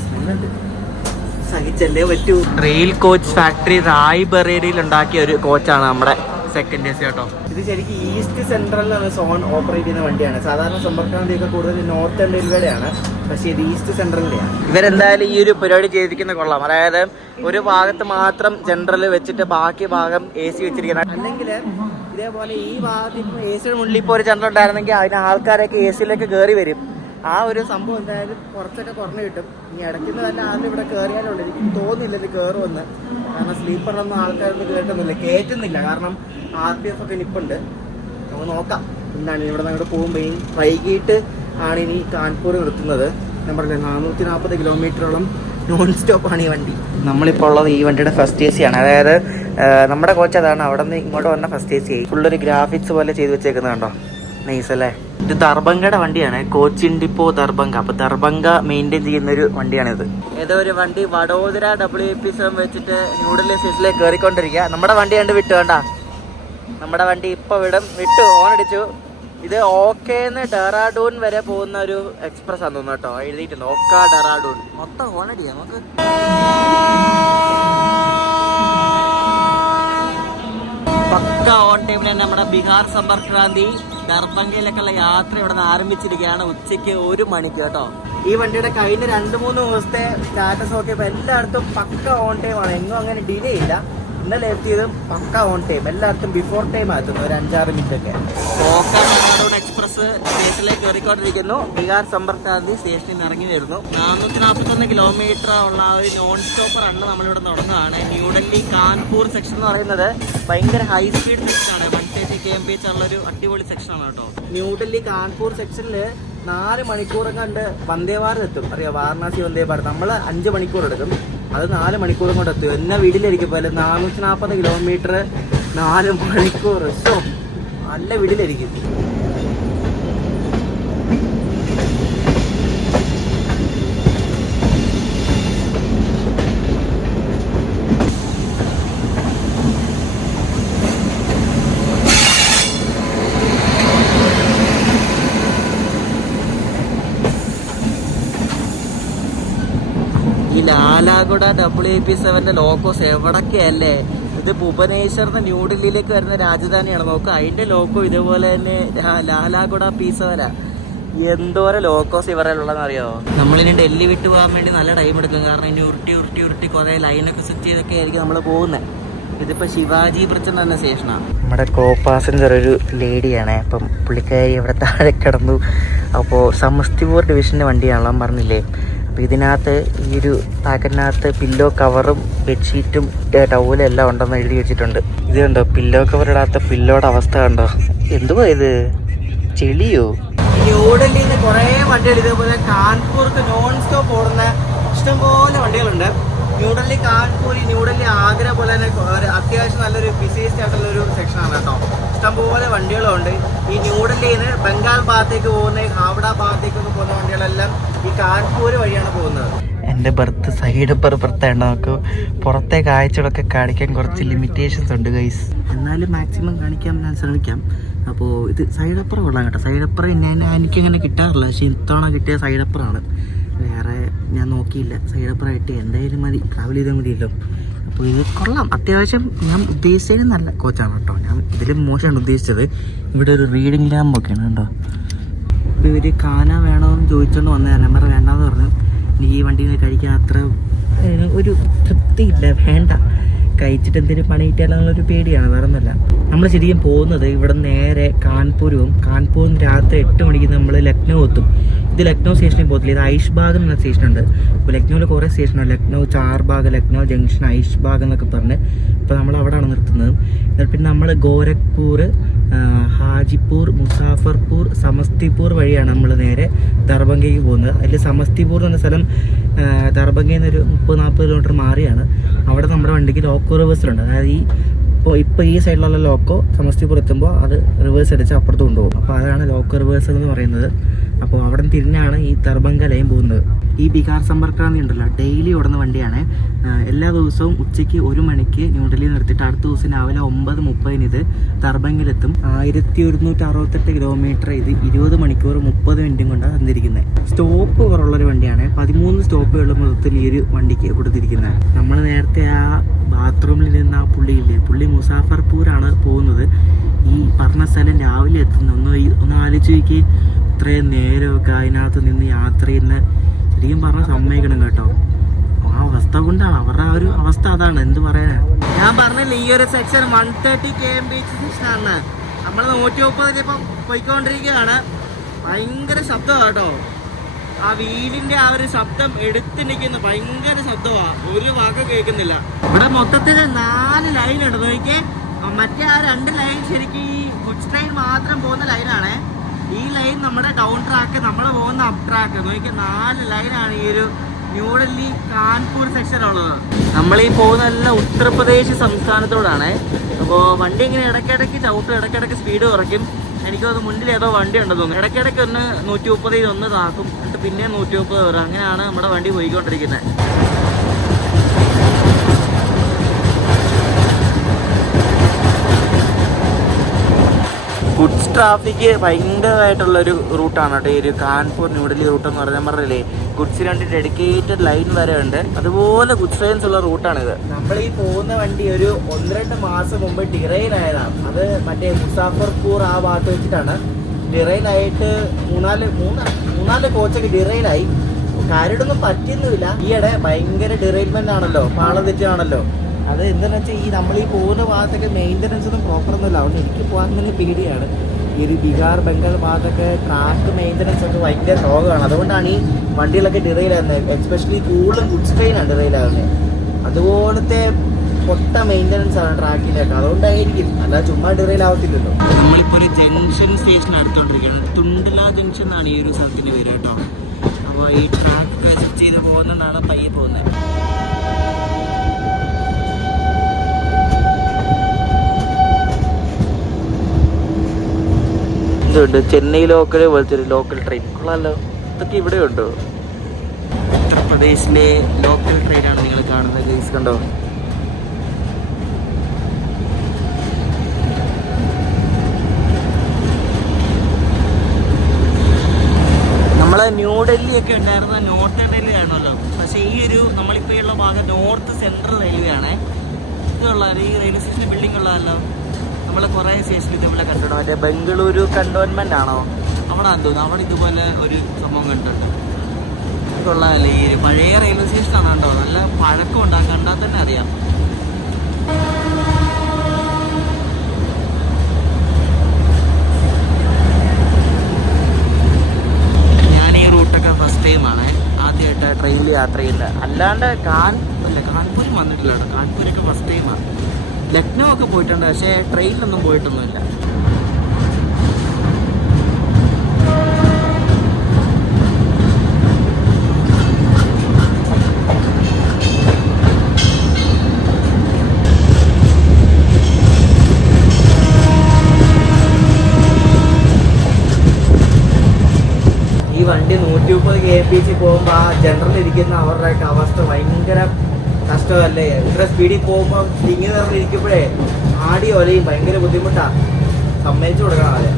സഹിച്ചല്ലേ പറ്റൂ. റെയിൽ കോച്ച് ഫാക്ടറി റായ്ബറേലിയിൽ ഉണ്ടാക്കിയ ഒരു കോച്ചാണ് നമ്മുടെ സെക്കൻഡ് AC കേട്ടോ. ഇത് ശരിക്കും ഈസ്റ്റ് സെൻട്രലിലാണ് സോൺ ഓപ്പറേറ്റ് ചെയ്യുന്ന വണ്ടിയാണ്. സാധാരണ സമ്പർക്ക് ക്രാന്തിയൊക്കെ കൂടുതൽ നോർത്തേൺ റെയിൽവേയുടെയാണ്. പക്ഷേ ഇത് ഈസ്റ്റ് സെൻട്രലിൻ്റെയാണ്. ഇവരെന്തായാലും ഈ ഒരു പരിപാടി ചെയ്തിരിക്കുന്ന കൊള്ളാം. അതായത് ഒരു ഭാഗത്ത് മാത്രം ജനറൽ വെച്ചിട്ട് ബാക്കി ഭാഗം AC വെച്ചിരിക്കുന്നത്. അല്ലെങ്കിൽ ഇതേപോലെ ഈ ഭാഗത്ത് ഇപ്പോൾ AC മുന്നിൽ ഇപ്പോൾ ഒരു ജനറൽ ഉണ്ടായിരുന്നെങ്കിൽ അതിന് ആൾക്കാരൊക്കെ AC കയറി വരും. ആ ഒരു സംഭവം എന്തായാലും കുറച്ചൊക്കെ കുറഞ്ഞു കിട്ടും. ഇനി ഇടയ്ക്കുന്ന തന്നെ ആരും ഇവിടെ കയറിയാലുള്ളൂ. എനിക്ക് തോന്നുന്നില്ല ഇത് കയറുമെന്ന്. കാരണം സ്ലീപ്പറിലൊന്നും ആൾക്കാരൊന്നും കയറ്റുന്നില്ല. കാരണം RPF ഒക്കെ നിപ്പുണ്ട്. നമുക്ക് നോക്കാം എന്താണ്. ഇവിടെ നിന്ന് പോകുമ്പോൾ ഈ വൈകിട്ട് ആണ് ഇനി കാൺപൂർ നിർത്തുന്നത്. ഞാൻ പറഞ്ഞില്ല 440 കിലോമീറ്ററോളം നോൺ സ്റ്റോപ്പാണ് ഈ വണ്ടി. നമ്മളിപ്പോൾ ഉള്ളത് ഈ വണ്ടിയുടെ ഫസ്റ്റ് AC ആണ്. അതായത് നമ്മുടെ കോച്ച് അതാണ്. അവിടെ നിന്ന് ഇങ്ങോട്ട് വന്ന ഫസ്റ്റ് AC ഫുള്ളൊരു ഗ്രാഫിക്സ് പോലെ ചെയ്ത് വെച്ചേക്കുന്നത് കണ്ടോ. നൈസ് അല്ലേ. ഇത് ദർഭംഗയുടെ വണ്ടിയാണ്. കോച്ചിൻ ഡിപ്പോ ദർഭംഗ. അപ്പോൾ ദർഭംഗ മെയിൻറ്റെയിൻ ചെയ്യുന്നൊരു വണ്ടിയാണിത്. ഏതോ ഒരു വണ്ടി വഡോദര WAP7 വെച്ചിട്ട് ന്യൂഡൽഹി സ്റ്റേഷനിലേക്ക് കയറിക്കൊണ്ടിരിക്കുക. നമ്മുടെ വണ്ടി കണ്ട് വിട്ടു വേണ്ട. നമ്മുടെ വണ്ടി ഇപ്പോൾ വിടും. വിട്ടു, ഓണടിച്ചു. ഇത് ഓക്കേന്ന് ഡെറാഡൂൺ വരെ പോകുന്ന ഒരു എക്സ്പ്രസ് ആണെന്ന് തോന്നുന്നു കേട്ടോ, എഴുതിയിട്ടുണ്ട് ഓക്ക ഡെറാഡൂൺ. മൊത്തം ഓണടിയാ നമുക്ക്. പക്ക ഓൺ ടൈമിൽ തന്നെ നമ്മുടെ ബീഹാർ സമ്പർക്ക് ക്രാന്തി ദർഭംഗയിലേക്കുള്ള യാത്ര ഇവിടെ നിന്ന് ആരംഭിച്ചിരിക്കുകയാണ് ഉച്ചയ്ക്ക് 1 മണിക്ക് കേട്ടോ. ഈ വണ്ടിയുടെ കഴിഞ്ഞ 2-3 ദിവസത്തെ സ്റ്റാറ്റസ് നോക്കിയപ്പോൾ എല്ലായിടത്തും പക്ക ഓൺ ടൈം ആണ്, എങ്ങും അങ്ങനെ ഡിലേ ഇല്ല. ഇന്നലെ എത്തിയതും പക്ക ഓൺ ടൈം, എല്ലായിടത്തും ബിഫോർ ടൈം ആയിരുന്നു, ഒരു 5-6 മിനിറ്റ് ഒക്കെ. ഓക്ക എക്സ്പ്രസ് സ്റ്റേഷനിലേക്ക് കയറിക്കൊണ്ടിരിക്കുന്നു. ബീഹാർ സമ്പർക്ക് ക്രാന്തി സ്റ്റേഷനിൽ നിന്ന് ഇറങ്ങി വരുന്നു. 441 കിലോമീറ്റർ ഉള്ള ഒരു നോൺ സ്റ്റോപ്പ് റണ്ണ് നമ്മളിവിടെ തുടങ്ങുകയാണ്. ന്യൂഡൽഹി കാൺപൂർ സെക്ഷൻ എന്ന് പറയുന്നത് ഭയങ്കര ഹൈ സ്പീഡ് സെക്ഷനാണ്. 130 kmph ഉള്ളൊരു അടിപൊളി സെക്ഷനാണ് കേട്ടോ. ന്യൂഡൽഹി കാൺപൂർ സെക്ഷനിൽ 4 മണിക്കൂർ കണ്ട് വന്ദേ ഭാരത് എത്തും. അറിയാം, വാരണാസി വന്ദേ ഭാരത് നമ്മൾ 5 മണിക്കൂർ എടുക്കും, അത് 4 മണിക്കൂറും കൊണ്ട് എത്തും. എന്നാ വീട്ടിലിരിക്കും പോലെ 440 കിലോമീറ്റർ 4 മണിക്കൂർ. സോ നല്ല വീട്ടിലിരിക്കും. ഈ ലാലാഗുഡ WAP7 ലോക്കോസ് എവിടൊക്കെയല്ലേ. ഇത് ഭുവനേശ്വറിന് ന്യൂഡൽഹിയിലേക്ക് വരുന്ന രാജധാനിയാണ്. നോക്കുക, അതിന്റെ ലോക്കോ ഇതേപോലെ തന്നെ ലാലാഗുഡ P7. എന്തോരം ലോക്കോസ് ഇവരെയുള്ളതെന്ന് അറിയോ. നമ്മളിനി ഡൽഹി വിട്ടു പോകാൻ വേണ്ടി നല്ല ടൈം എടുക്കും, കാരണം ഇനി ഉരുട്ടി കുറേ ലൈനൊക്കെ സെറ്റ് ചെയ്തൊക്കെ ആയിരിക്കും നമ്മൾ പോകുന്നത്. ഇതിപ്പോൾ ശിവാജി ബ്രിഡ്ജ് തന്നെ സ്റ്റേഷനാണ്. നമ്മുടെ കോ പാസഞ്ചർ ഒരു ലേഡിയാണ്, അപ്പം പുള്ളിക്കാരി ഇവിടെ താഴെ കിടന്നു. അപ്പോൾ സമസ്തിപൂർ ഡിവിഷൻ്റെ വണ്ടിയാണല്ലോ പറഞ്ഞില്ലേ. അപ്പോൾ ഇതിനകത്ത് ഈ ഒരു പാക്കറ്റിനകത്ത് പില്ലോ കവറും ബെഡ്ഷീറ്റും ടവലും എല്ലാം ഉണ്ടെന്ന് എഴുതി വെച്ചിട്ടുണ്ട്. ഇത് കണ്ടോ, പില്ലോ കവർ ഇടാത്ത പില്ലോയുടെ അവസ്ഥ കണ്ടോ, എന്തുവാ ഇത്, ചെളിയോ. ന്യൂഡൽഹിയിൽ നിന്ന് കുറേ വണ്ടികൾ ഇതേപോലെ കാൺപൂർക്ക് നോൺ സ്റ്റോപ്പ് ഓടുന്ന ഇഷ്ടംപോലെ വണ്ടികളുണ്ട്. ന്യൂഡൽഹി കാൺപൂർ, ന്യൂഡൽഹി ആഗ്ര പോലെ തന്നെ അത്യാവശ്യം നല്ലൊരു ബിസിയസ്റ്റ് ആയിട്ടുള്ളൊരു സെക്ഷനാണ് കേട്ടോ. ഇഷ്ടംപോലെ വണ്ടികളുണ്ട്. ഈ ന്യൂഡൽഹിയിൽ നിന്ന് ബംഗാൾ ഭാഗത്തേക്ക് പോകുന്ന, ഹാവ്ഡ ഭാഗത്തേക്കൊക്കെ പോകുന്ന വണ്ടികളെല്ലാം ഈ കാൺപൂർ വഴിയാണ് പോകുന്നത്. എൻ്റെ ബർത്ത് സൈഡ് ബർത്താണ്. നമുക്ക് പുറത്തെ കാഴ്ചകളൊക്കെ കാണിക്കാൻ കുറച്ച് ലിമിറ്റേഷൻസ് ഉണ്ട് ഗൈസ്, എന്നാലും മാക്സിമം കാണിക്കാൻ ഞാൻ ശ്രമിക്കാം. അപ്പോൾ ഇത് സൈഡപ്പർ കൊള്ളാം കേട്ടോ. സൈഡപ്പർ എനിക്കങ്ങനെ കിട്ടാറില്ല, പക്ഷേ ഇത്തവണ കിട്ടിയ സൈഡപ്പറാണ്. വേറെ ഞാൻ നോക്കിയില്ല, സൈഡപ്പറായിട്ട് എന്തായാലും മതി, ട്രാവൽ ചെയ്താൽ മതിയല്ലോ. അപ്പോൾ ഇത് കൊള്ളാം, അത്യാവശ്യം ഞാൻ ഉദ്ദേശിച്ചതിന് നല്ല കോച്ചാണ് കേട്ടോ. ഞാൻ ഇതിലും മോശമാണ് ഉദ്ദേശിച്ചത്. ഇവിടെ ഒരു റീഡിങ് ലാമ്പൊക്കെയാണ് കേട്ടോ. അപ്പോൾ ഇവർ കാന വേണമെന്ന് ചോദിച്ചുകൊണ്ട് വന്ന നമ്പർ വേണ്ടെന്ന് പറഞ്ഞു. എനിക്ക് ഈ വണ്ടിയിൽ നിന്ന് കഴിക്കാൻ അത്ര ഒരു തൃപ്തിയില്ല, വേണ്ട. കഴിച്ചിട്ട് എന്തെങ്കിലും പണി കിട്ടിയാലുള്ളൊരു പേടിയാണ്, വേറെ ഒന്നുമല്ല. നമ്മൾ ശരിക്കും പോകുന്നത് ഇവിടെ നേരെ കാൺപൂരും, കാൺപൂരിൽ രാത്രി 8 മണിക്ക് നമ്മൾ ലക്നൗ എത്തും. ഇത് ലക്നൗ സ്റ്റേഷനിൽ പോകത്തില്ല, ഇത് ഐഷ്ബാഗ് എന്ന സ്റ്റേഷനുണ്ട്. ഇപ്പോൾ ലക്നൗവിൽ കുറേ സ്റ്റേഷനുണ്ട്, ലക്നൗ ചാർബാഗ്, ലക്നൗ ജംഗ്ഷൻ, ഐഷ്ബാഗ് എന്നൊക്കെ പറഞ്ഞ്. ഇപ്പോൾ നമ്മൾ അവിടെയാണ് നിർത്തുന്നത്. പിന്നെ നമ്മൾ ഗോരഖ്പൂർ, ഹാജിപ്പൂർ, മുസാഫർപൂർ, സമസ്തിപൂർ വഴിയാണ് നമ്മൾ നേരെ ദർഭംഗയ്ക്ക് പോകുന്നത്. അതിൽ സമസ്തിപൂർ എന്ന സ്ഥലം ദർഭംഗയിൽ നിന്ന് ഒരു 30-40 കിലോമീറ്റർ മാറിയാണ്. അവിടെ നമ്മുടെ വണ്ടിക്ക് ലോക്കോ റിവേഴ്സലുണ്ട്. അതായത് ഇപ്പോൾ ഈ സൈഡിലുള്ള ലോക്കോ സമസ്തിപൂർ എത്തുമ്പോൾ അത് റിവേഴ്സ് അടിച്ച് അപ്പുറത്ത് കൊണ്ടുപോകും. അപ്പോൾ അതാണ് ലോക്കോ റിവേഴ്സൽ എന്ന് പറയുന്നത്. അപ്പോൾ അവിടെ നിന്ന് തിരിഞ്ഞാണ് ഈ ദർഭംഗ ലൈൻ പോകുന്നത്. ഈ ബീഹാർ സമ്പർക്ക് ക്രാന്തി ഉണ്ടല്ലോ, ഡെയിലി ഓടുന്ന വണ്ടിയാണ്. എല്ലാ ദിവസവും ഉച്ചയ്ക്ക് 1 മണിക്ക് ന്യൂഡൽഹിയിൽ നിർത്തിയിട്ട് അടുത്ത ദിവസം രാവിലെ 9:30 ഇത് ദർഭംഗിലെത്തും. 1168 കിലോമീറ്റർ, ഇത് 20 മണിക്കൂർ 30 മിനിറ്റും കൊണ്ടാണ് സഞ്ചരിക്കുന്നത്. സ്റ്റോപ്പ് കുറവുള്ളൊരു വണ്ടിയാണ്. 13 സ്റ്റോപ്പുകൾ മൊത്തത്തിൽ ഈ ഒരു വണ്ടിക്ക് കൊടുത്തിരിക്കുന്നത്. നമ്മൾ നേരത്തെ ആ ബാത്റൂമിൽ നിന്ന് ആ പുള്ളിയില്ലേ, പുള്ളി മുസാഫർപൂരാണ് പോകുന്നത്. ഈ പറഞ്ഞ സ്ഥലം രാവിലെ എത്തുന്നു. ഒന്ന് ആലോചിച്ച് നോക്കി, ഇത്രയും നേരമൊക്കെ അതിനകത്ത് നിന്ന് യാത്ര ചെയ്യുന്ന, ശരിക്കും പറഞ്ഞാൽ സമ്മതിക്കണം കേട്ടോ. ആ അവസ്ഥ കൊണ്ടാണ്, അവരുടെ ആ ഒരു അവസ്ഥ അതാണ്, എന്ത് പറയാനാ. ഞാൻ പറഞ്ഞില്ല, ഈ ഒരു സെക്ഷൻ 130 kmph സെക്ഷനാണ്. നമ്മൾ 130 ഇപ്പം പോയിക്കൊണ്ടിരിക്കുകയാണ്. ഭയങ്കര ശബ്ദമാണ് കേട്ടോ. ആ വീലിന്റെ ആ ഒരു ശബ്ദം എടുത്ത് നിൽക്കുന്ന ഭയങ്കര ശബ്ദമാണ്, ഒരു വാക്ക് കേൾക്കുന്നില്ല. ഇവിടെ മൊത്തത്തിൽ 4 ലൈൻ ഉണ്ട് നോക്കിയേ. മറ്റേ ആ 2 ലൈൻ ശരിക്കും ഈ ഗുഡ്സ് ട്രെയിൻ മാത്രം പോകുന്ന ലൈനാണ്. ഈ ലൈൻ നമ്മുടെ ഡൗൺ ട്രാക്ക്, നമ്മൾ പോകുന്ന അപ്പ് ട്രാക്ക്. നോക്കിയാൽ 4 ലൈനാണ് ഈ ഒരു ന്യൂഡൽഹി കാൺപൂർ സെക്ഷനുള്ളത്. നമ്മളീ പോകുന്നതെല്ലാം ഉത്തർപ്രദേശ് സംസ്ഥാനത്തോടാണ്. അപ്പോൾ വണ്ടി ഇങ്ങനെ ഇടയ്ക്കിടയ്ക്ക് ചവിട്ടും, ഇടയ്ക്കിടയ്ക്ക് സ്പീഡ് കുറയ്ക്കും. എനിക്കത് മുന്നിൽ ഏതോ വണ്ടി ഉണ്ടെന്ന് തോന്നുന്നു. ഇടയ്ക്കിടയ്ക്ക് ഒന്ന് 130 ഒന്ന് താക്കും, എന്നിട്ട് പിന്നെ 130 വരും. അങ്ങനെയാണ് നമ്മുടെ വണ്ടി പോയിക്കൊണ്ടിരിക്കുന്നത്. ഗുഡ്സ് ട്രാഫിക് ഭയങ്കരമായിട്ടുള്ളൊരു റൂട്ടാണ് കേട്ടോ ഈ ഒരു കാൺപൂർ ന്യൂഡൽഹി റൂട്ട് എന്ന് പറഞ്ഞാൽ പറഞ്ഞില്ലേ. ഗുഡ്സിന് വേണ്ടി ഡെഡിക്കേറ്റഡ് ലൈൻ വരെ ഉണ്ട്. അതുപോലെ ഗുഡ്സ് ട്രെയിൻസ് ഉള്ള റൂട്ടാണിത്. നമ്മൾ ഈ പോകുന്ന വണ്ടി ഒരു 1-2 മാസം മുമ്പ് ഡിറൈലായതാണ്. അത് മറ്റേ മുസാഫർപൂർ ആ ഭാഗത്ത് വെച്ചിട്ടാണ് ഡിറൈലായിട്ട്. മൂന്നാല് കോച്ചൊക്കെ ഡിറൈലായി. കാര്യമായിട്ടൊന്നും പറ്റുന്നില്ല. ഈയിടെ ഭയങ്കര ഡിറൈൽമെന്റ് ആണല്ലോ, പാളം തെറ്റാണല്ലോ. അത് എന്താണെന്ന് വെച്ചാൽ ഈ നമ്മൾ ഈ പോകുന്ന ഭാഗത്തൊക്കെ മെയിൻ്റനൻസ് ഒന്നും പ്രോപ്പറൊന്നുമില്ല. അതുകൊണ്ട് എനിക്ക് പോകാൻ തന്നെ പേടിയാണ്. ഈ ഒരു ബീഹാർ ബംഗാൾ ഭാഗത്തൊക്കെ ട്രാക്ക് മെയിൻ്റനൻസ് ഒക്കെ ഭയങ്കര രോഗമാണ്. അതുകൊണ്ടാണ് ഈ വണ്ടികളൊക്കെ ഡിറൈലാകുന്നത്. എക്സ്പെഷ്യലി കൂടുതലും ഗുഡ്സ് ട്രെയിനാണ് ഡിറൈലാകുന്നത്. അതുപോലത്തെ പൊട്ട മെയിൻ്റനൻസ് ആണ് ട്രാക്കിലൊക്കെ. അതുകൊണ്ടായിരിക്കും, അല്ല ചുമ്മാ ഡിറൈലാവത്തില്ലല്ലോ. നമ്മളിപ്പോൾ ഒരു ജംഗ്ഷൻ സ്റ്റേഷൻ അടുത്തോണ്ടിരിക്കുകയാണ്. തുണ്ടല ജംഗ്ഷൻ എന്നാണ് ഈ ഒരു സ്ഥലത്തിന് പേര് കേട്ടോ. അപ്പോൾ ഈ ട്രാക്ക് കണക്ട് ചെയ്ത് പോകുന്നതാണ് പയ്യെ പോകുന്നത്. ഇതുണ്ട് ചെന്നൈ ലോക്കൽ പോലത്തെ ഒരു ലോക്കൽ ട്രെയിൻ. കൊള്ളാമല്ലോ. ഇതൊക്കെ ഇവിടെ ഉണ്ടോ? ഉത്തർപ്രദേശിലെ ലോക്കൽ ട്രെയിനാണ് നിങ്ങൾ കാണുന്നത്. ഗൈസ് കണ്ടോ? നമ്മളെ ന്യൂഡൽഹി ഒക്കെ ഉണ്ടായിരുന്ന നോർത്ത് റെയിൽവേ ആണല്ലോ. പക്ഷേ ഈ ഒരു നമ്മളിപ്പോൾ ഉള്ള ഭാഗം നോർത്ത് സെൻട്രൽ റെയിൽവേ ആണേ. ഇതുള്ള ഈ റെയിൽവേ സ്റ്റേഷൻ്റെ ബിൽഡിംഗ് ഉള്ളതല്ലോ. നമ്മൾ കുറേ സ്റ്റേഷൻ ഇതുപോലെ കണ്ടിട്ടുണ്ട്. മറ്റേ ബംഗളൂരു കണ്ടോൺമെൻ്റ് ആണോ അവിടെ തോന്നുന്നു. അവിടെ ഇതുപോലെ ഒരു സംഭവം കണ്ടിട്ടുണ്ട്. ഇതുള്ളതല്ലേ ഈ പഴയ റെയിൽവേ സ്റ്റേഷനാണ് കേട്ടോ. നല്ല പഴക്കം ഉണ്ടാകും, കണ്ടാൽ തന്നെ അറിയാം. ഞാൻ ഈ റൂട്ടൊക്കെ ഫസ്റ്റ് ടൈമാണ്, ആദ്യമായിട്ട് ട്രെയിനിൽ യാത്ര ചെയ്യുന്നത്. അല്ലാണ്ട് കാൺപൂരും വന്നിട്ടില്ല കേട്ടോ. കാൺപൂരൊക്കെ ഫസ്റ്റ് ടൈമാണ്. ലക്നൗ ഒക്കെ പോയിട്ടുണ്ട്, പക്ഷേ ട്രെയിനിലൊന്നും പോയിട്ടൊന്നുമില്ല. ഈ വണ്ടി 130 kmph പോകുമ്പോൾ ആ ജനറൽ ഇരിക്കുന്ന അവരുടെയൊക്കെ അവസ്ഥ ഭയങ്കര കഷ്ടമല്ലേ. ഇത്ര സ്പീഡിൽ പോകുമ്പോൾ തിങ്ങി നിറഞ്ഞിരിക്കുമ്പോഴേ ആടി ഒലയും ഭയങ്കര ബുദ്ധിമുട്ടാണ്. സമ്മതിച്ചു കൊടുക്കണം അതെ.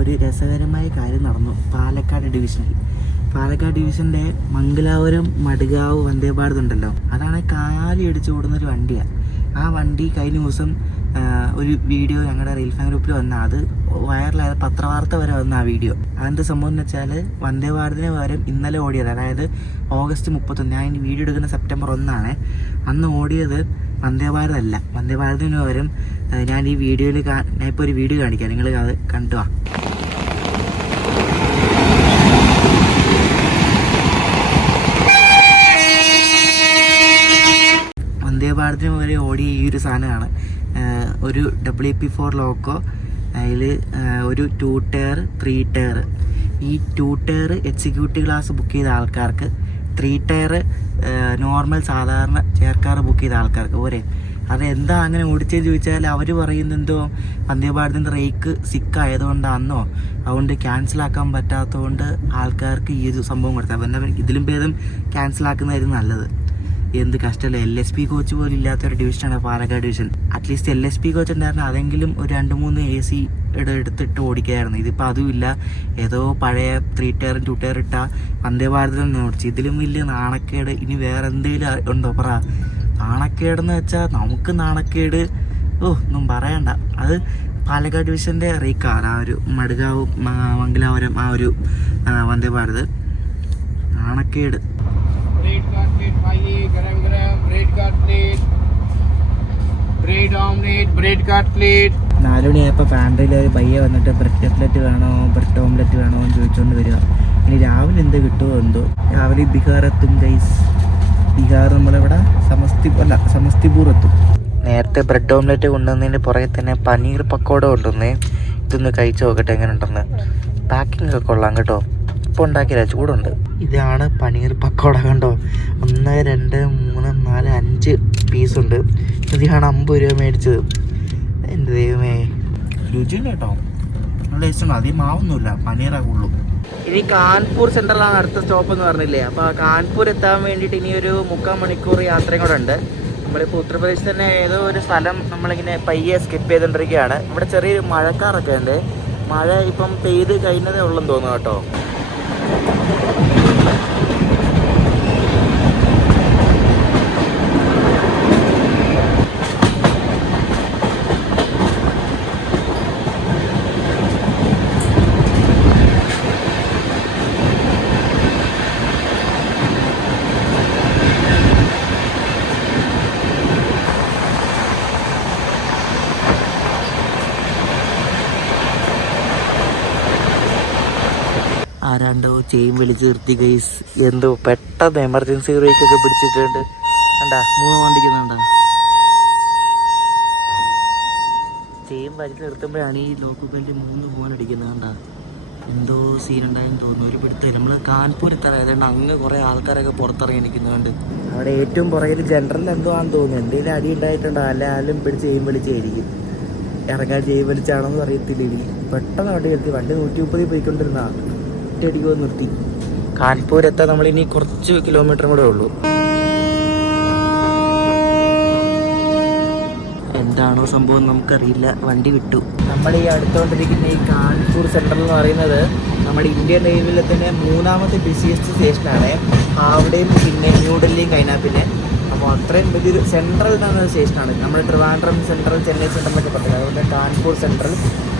ഒരു രസകരമായ കാര്യം നടന്നു പാലക്കാട് ഡിവിഷനിൽ. പാലക്കാട് ഡിവിഷൻ്റെ മംഗലാപുരം മഡ്ഗാവ് വന്ദേ ഭാരത് ഉണ്ടല്ലോ, അതാണ് കാലി അടിച്ച് ഓടുന്നൊരു വണ്ടിയാണ്. ആ വണ്ടി കഴിഞ്ഞ ദിവസം ഒരു വീഡിയോ ഞങ്ങളുടെ റീൽ ഫാൻ ഗ്രൂപ്പിൽ വന്ന, അത് വൈറലായ പത്രവാർത്ത വരെ വന്ന ആ വീഡിയോ. അതിൻ്റെ സംഭവം എന്ന് വെച്ചാൽ വന്ദേ ഭാരതിന് പകരം ഇന്നലെ ഓടിയത്, അതായത് ഓഗസ്റ്റ് 31, ഞാൻ ഈ വീഡിയോ എടുക്കുന്ന സെപ്റ്റംബർ 1 അന്ന് ഓടിയത് വന്ദേ ഭാരത് അല്ല. വന്ദേ ഭാരതിന് പകരം ഞാൻ ഈ വീഡിയോയിൽ ഞാനിപ്പോൾ ഒരു വീഡിയോ കാണിക്കാം, നിങ്ങൾ അത് കണ്ടുവാ. വന്ദേ ഭാരതിന് വരെ ഓടിയ ഈ ഒരു സാധനമാണ്. ഒരു WP4 ലോക്കോ, അതിൽ ഒരു 2 ടയർ 3 ടയർ. ഈ 2 ടയർ എക്സിക്യൂട്ടീവ് ക്ലാസ് ബുക്ക് ചെയ്ത ആൾക്കാർക്ക്, 3 ടയർ നോർമൽ സാധാരണ ചെയർക്കാർ ബുക്ക് ചെയ്ത ആൾക്കാർക്ക് പോരെ. അതെന്താ അങ്ങനെ ഓടിച്ചതെന്ന് ചോദിച്ചാൽ അവർ പറയുന്നെന്തോ വന്ദേ ഭാരതിൻ്റെ റേക്ക് സിക്കായതുകൊണ്ടാണെന്നോ, അതുകൊണ്ട് ക്യാൻസലാക്കാൻ പറ്റാത്തതുകൊണ്ട് ആൾക്കാർക്ക് ഈ ഒരു സംഭവം കൊടുത്താൽ എന്താ ഇതിലും ഭേദം ക്യാൻസലാക്കുന്നതായിരുന്നു നല്ലത്. എന്ത് കഷ്ടമല്ലേ. LSP കോച്ച് പോലും ഇല്ലാത്തൊരു ഡിവിഷനാണ് Palakkad division. At least LSP coach ഉണ്ടായിരുന്നു, അതെങ്കിലും ഒരു 2-3 AC എടുത്തിട്ട് ഓടിക്കായിരുന്നു. ഇതിപ്പോൾ അതുമില്ല. ഏതോ പഴയ 3 ടയറും 2 ടയർ ഇട്ട വന്ദേ ഭാരതിൽ ഓടിച്ചു. ഇതിലും വലിയ നാണക്കേട് ഇനി വേറെ എന്തെങ്കിലും ഉണ്ടോ പറ. നാണക്കേടെന്ന് വെച്ചാൽ നമുക്ക് നാണക്കേട് ഒന്നും പറയണ്ട. അത് പാലക്കാട് ഡിവിഷൻ്റെ റേക്കാണ് ആ ഒരു മഡ്ഗാവ് മംഗലാപുരം ആ ഒരു വന്ദേ ഭാരത്. നാണക്കേട്. ब्रेड का प्लेट खाइए, गरम गरम ब्रेड का plate. Bread omelette, bread cutlet. 4 മണിയായപ്പോൾ പാൻട്രിയിൽ പയ്യെ വന്നിട്ട് ബ്രെഡ് കട്ട്ലറ്റ് വേണോ ബ്രെഡ് ഓംലെറ്റ് വേണോ എന്ന് ചോദിച്ചുകൊണ്ട് വരിക. ഇനി രാവിലെ എന്ത് കിട്ടുമോ എന്തോ. രാവിലെ ബീഹാർ എത്തും ഗൈസ്. ബീഹാർ നമ്മളിവിടെ സമസ്തിപൂർ എത്തും. നേരത്തെ ബ്രെഡ് ഓംലെറ്റ് കൊണ്ടുവന്നതിന് പുറകെ തന്നെ പനീർ പക്കോട കൊണ്ടുവന്നേ. ഇതൊന്ന് കഴിച്ച് നോക്കട്ടെ എങ്ങനെ ഉണ്ടെന്ന്. പാക്കിംഗ് ഒക്കെ കൊള്ളാം കേട്ടോ. ഇപ്പോൾ ഉണ്ടാക്കിയില്ല, ചൂടുണ്ട്. ഇതാണ് പനീർ പക്കോട കണ്ടോ. 1 2 3 4 5 പീസുണ്ട്. ഇതിലാണ് 50 രൂപ മേടിച്ചത്. എൻ്റെ ദൈവമേ, രുചിയുണ്ട് കേട്ടോ. നല്ല ടേസ്റ്റുണ്ട്. അധികം മാവൊന്നുമില്ല, പനീറാകുള്ളൂ. ഇനി കാൺപൂർ സെൻട്രലാണ് അടുത്ത സ്റ്റോപ്പ് എന്ന് പറഞ്ഞില്ലേ. അപ്പോൾ കാൺപൂർ എത്താൻ വേണ്ടിയിട്ട് ഇനി ഒരു 3/4 മണിക്കൂർ യാത്രയും കൂടെ ഉണ്ട്. നമ്മളിപ്പോൾ ഉത്തർപ്രദേശിൽ തന്നെ ഏതോ ഒരു സ്ഥലം നമ്മളിങ്ങനെ പയ്യെ സ്കിപ്പ് ചെയ്തുകൊണ്ടിരിക്കുകയാണ്. ഇവിടെ ചെറിയൊരു മഴക്കാറൊക്കെ ഉണ്ട്. മഴ ഇപ്പം പെയ്ത് കഴിഞ്ഞതേ ഉള്ളെന്ന് തോന്നുന്നു കേട്ടോ. ആരാണ്ടോ ചെയിൻ വിളിച്ച് നിർത്തി ഗൈസ്. എന്തോ പെട്ടെന്ന് എമർജൻസി ബ്രേക്കൊക്കെ പിടിച്ചിട്ടുണ്ട്. കണ്ടാ 3 വണ്ടിക്കുന്നുണ്ടാ. ചെയിൻ വലിച്ച് നിർത്തുമ്പോഴാണ് ഈ ലോക്ക് ബെൽറ്റ് 3 ഫോൺ അടിക്കുന്നത്. കണ്ടാ എന്തോ സീൻ ഉണ്ടായെന്ന് തോന്നുന്നു. ഒരു പിടുത്തം. നമ്മൾ കാൺപൂർ എത്താറായതുകൊണ്ട് അങ്ങ് കുറേ ആൾക്കാരൊക്കെ പുറത്തിറങ്ങി നിൽക്കുന്നുണ്ട്. അവിടെ ഏറ്റവും പുറകിൽ ജനറൽ എന്തോ ആണെന്ന് തോന്നുന്നു. എന്തെങ്കിലും അടി ഉണ്ടായിട്ടുണ്ടോ, അല്ല ആരും പിടിച്ച് ചെയിൻ വിളിച്ചായിരിക്കും. ഇറങ്ങാൻ ചെയിൻ വലിച്ചാണെന്ന് അറിയത്തില്ല. ഇനി പെട്ടെന്ന് വണ്ടി എത്തി. വണ്ടി 130 പോയിക്കൊണ്ടിരുന്ന അടിക്കോ നിർത്തി. കാൺപൂർ എത്താൻ നമ്മളിനി കുറച്ച് കിലോമീറ്റർ കൂടെ ഉള്ളൂ. എന്താണോ സംഭവം നമുക്കറിയില്ല. വണ്ടി വിട്ടു. നമ്മൾ ഈ അടുത്തുകൊണ്ടിരിക്കുന്ന ഈ കാൺപൂർ സെൻട്രൽ എന്ന് പറയുന്നത് നമ്മുടെ ഇന്ത്യൻ റെയിൽവേയിലെ തന്നെ 3ാമത്തെ ബിസിയസ്റ്റ് സ്റ്റേഷനാണ്. അവിടെയും പിന്നെ ന്യൂഡൽഹിയും കഴിഞ്ഞാൽ പിന്നെ. അപ്പോൾ അത്രയും വലിയൊരു സെൻട്രൽ എന്ന സ്റ്റേഷനാണ്. നമ്മുടെ ട്രിവാൻഡ്രം സെൻട്രൽ, ചെന്നൈ സെൻട്രൽ എന്നൊക്കെ പറഞ്ഞത്. അതുകൊണ്ട് കാൺപൂർ സെൻട്രൽ.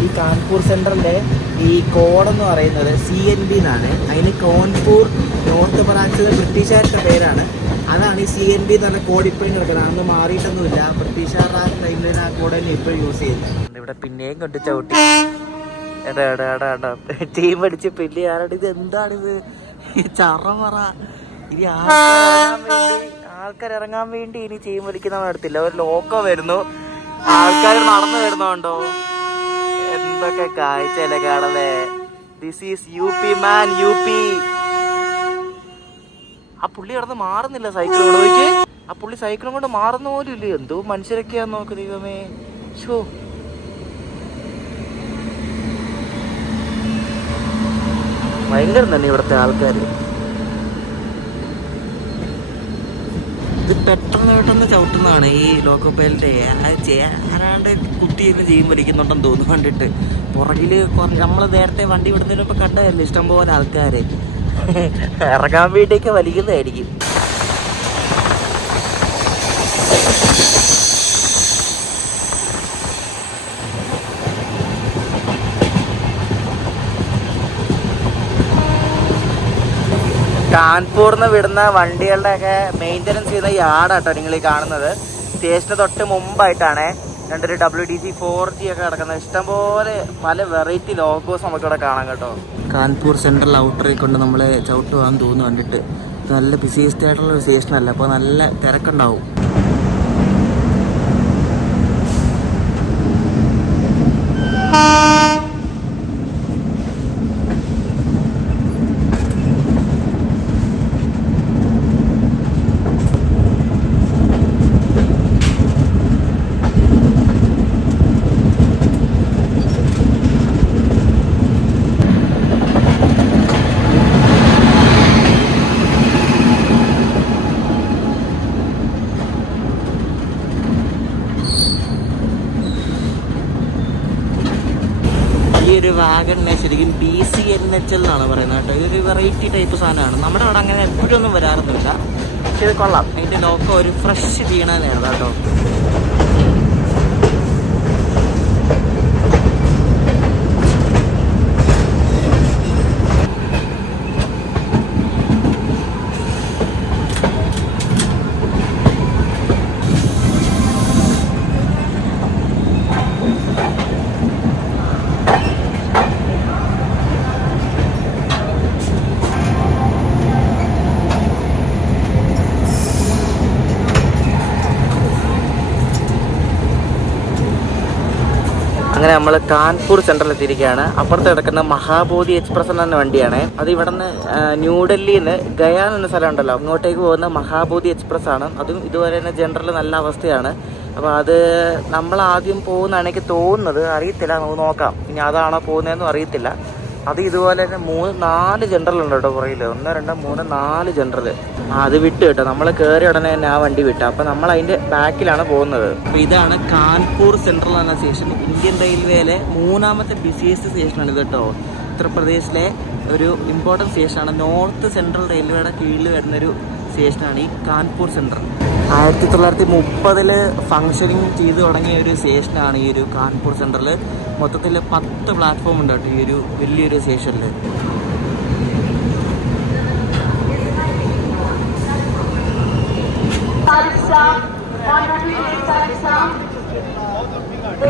ഈ കാൺപൂർ സെൻട്രലിൻ്റെ ഈ കോഡെന്ന് പറയുന്നത് CNB എന്നാണ്. അതിന് കാൺപൂർ നോർത്ത് ബ്രാഞ്ച് ബ്രിട്ടീഷുകാരുടെ പേരാണ്. അതാണ് ഈ CNB എന്ന് പറഞ്ഞ കോഡ് ഇപ്പോഴും കിടക്കുന്നത്. അതൊന്നും മാറിയിട്ടൊന്നുമില്ല. ബ്രിട്ടീഷുകാരുടെ ടൈമിൽ ആ കോഡ് തന്നെ ഇപ്പോഴും യൂസ് ചെയ്യുന്നത്. ഇവിടെ പിന്നെയും കൊണ്ട് ചവിട്ടി ടീം പഠിച്ച് പിന്നെ ആരാണ് ഇത്? എന്താണിത്? ചറമറ. ഇനി ആൾക്കാർ ഇറങ്ങാൻ വേണ്ടി ഇനി ചെയിൻ വലിക്കുന്നവൻ എടുത്തില്ല. ഒരു ലോക്കോ വരുന്നു, ആൾക്കാർ നടന്നു വരുന്നുണ്ടോ. എന്തൊക്കെ കാഴ്ചയല്ലേ കാണുന്നേ. This is UP man, UP. ആ പുള്ളി കിടന്ന് മാറുന്നില്ല സൈക്കിൾ കൊണ്ട്. നോക്കി, ആ പുള്ളി സൈക്കിളും കൊണ്ട് മാറുന്ന പോലും ഇല്ല. എന്തോ മനുഷ്യരൊക്കെയാന്ന് നോക്ക് ദൈവമേ. ഷോ, ഭയങ്കരം തന്നെ ഇവിടുത്തെ ആൾക്കാർ. ഇത് പെട്ടെന്ന് ചവിട്ടുന്നതാണ് ഈ ലോക്കോ പൈലറ്റ്. ആരാണ്ട് കുട്ടിയൊക്കെ ചെയിൻ വലിക്കുന്നുണ്ടെന്ന് തോന്നുന്നു കണ്ടിട്ട്. പുറകിൽ നമ്മൾ നേരത്തെ വണ്ടി വിടുന്നതിന് മുമ്പ് കണ്ടതല്ലേ ഇഷ്ടംപോലെ ആൾക്കാർ ഇറങ്ങാൻ വേണ്ടിയൊക്കെ വലിക്കുന്നതായിരിക്കും. കാൺപൂറിൽ വിടുന്ന വണ്ടികളുടെയൊക്കെ മെയിൻ്റനൻസ് ചെയ്യുന്ന യാർഡാട്ടോ നിങ്ങൾ ഈ കാണുന്നത്. സ്റ്റേഷന് തൊട്ട് മുമ്പായിട്ടാണ്. രണ്ടൊരു WDC-4G ഒക്കെ കിടക്കുന്നത്. ഇഷ്ടംപോലെ പല വെറൈറ്റി ലോഗോസ് നമുക്കിവിടെ കാണാം കേട്ടോ. കാൺപൂർ സെൻട്രൽ ഔട്ടറിൽ കൊണ്ട് നമ്മളെ ചവിട്ടുവാന്ന് തോന്നുന്നു കണ്ടിട്ട്. നല്ല ബിസിയസ്റ്റ് ആയിട്ടുള്ള ഒരു സ്റ്റേഷനല്ല, അപ്പോൾ നല്ല തിരക്കുണ്ടാവും. ഈ ഒരു വാഗണിനെ ശരിക്കും BCNHL എന്നാണ് പറയുന്നത് കേട്ടോ. ഇതൊരു വെറൈറ്റി ടൈപ്പ് സാധനമാണ്. നമ്മുടെ അവിടെ അങ്ങനെ എപ്പോഴും ഒന്നും വരാറൊന്നുമില്ല. പക്ഷെ ഇത് കൊള്ളാം. അതിൻ്റെ ലോക്കോ ഒരു ഫ്രഷ് വീണതാണ് കേട്ടോ. നമ്മൾ കാൺപൂർ സെൻട്രൽ എത്തിയിരിക്കുകയാണ്. അപ്പുറത്ത് കിടക്കുന്ന മഹാബോധി എക്സ്പ്രസ് എന്ന വണ്ടിയാണ്. അത് ഇവിടെ നിന്ന് ന്യൂഡൽഹിയിൽ നിന്ന് ഗയാൻ എന്ന സ്ഥലം ഉണ്ടല്ലോ, അങ്ങോട്ടേക്ക് പോകുന്ന മഹാബോധി എക്സ്പ്രസ് ആണ്. അതും ഇതുപോലെ തന്നെ ജനറൽ നല്ല അവസ്ഥയാണ്. അപ്പോൾ അത് നമ്മൾ ആദ്യം പോകുന്നതാണ് എനിക്ക് തോന്നുന്നത്, അറിയത്തില്ല, നമുക്ക് നോക്കാം. ഇനി അതാണോ പോകുന്നതെന്നും അറിയത്തില്ല. അത് ഇതുപോലെ തന്നെ 3-4 ജനറൽ ഉണ്ട് കേട്ടോ പുറകിൽ. 1 2 3 4 ജനറൽ. അത് വിട്ട് കേട്ടോ, നമ്മൾ കയറി ഉടനെ തന്നെ ആ വണ്ടി വിട്ടു. അപ്പോൾ നമ്മൾ അതിൻ്റെ ബാക്കിലാണ് പോകുന്നത്. അപ്പോൾ ഇതാണ് കാൺപൂർ സെൻട്രൽ എന്ന സ്റ്റേഷൻ. ഇന്ത്യൻ റെയിൽവേയിലെ 3ാമത്തെ ബിസിയസ്റ്റ് സ്റ്റേഷനാണ് ഇത് കേട്ടോ. ഉത്തർപ്രദേശിലെ ഒരു ഇമ്പോർട്ടൻറ്റ് സ്റ്റേഷനാണ്. നോർത്ത് സെൻട്രൽ റെയിൽവേയുടെ കീഴിൽ വരുന്നൊരു സ്റ്റേഷനാണ് ഈ കാൺപൂർ സെൻട്രൽ. 1930 ഫങ്ഷനിങ് ചെയ്ത് തുടങ്ങിയ ഒരു സ്റ്റേഷനാണ് ഈ ഒരു കാൺപൂർ സെൻട്രൽ. മൊത്തത്തിൽ 10 പ്ലാറ്റ്ഫോം ഉണ്ട് കേട്ടോ ഈ ഒരു വലിയൊരു സ്റ്റേഷനിൽ.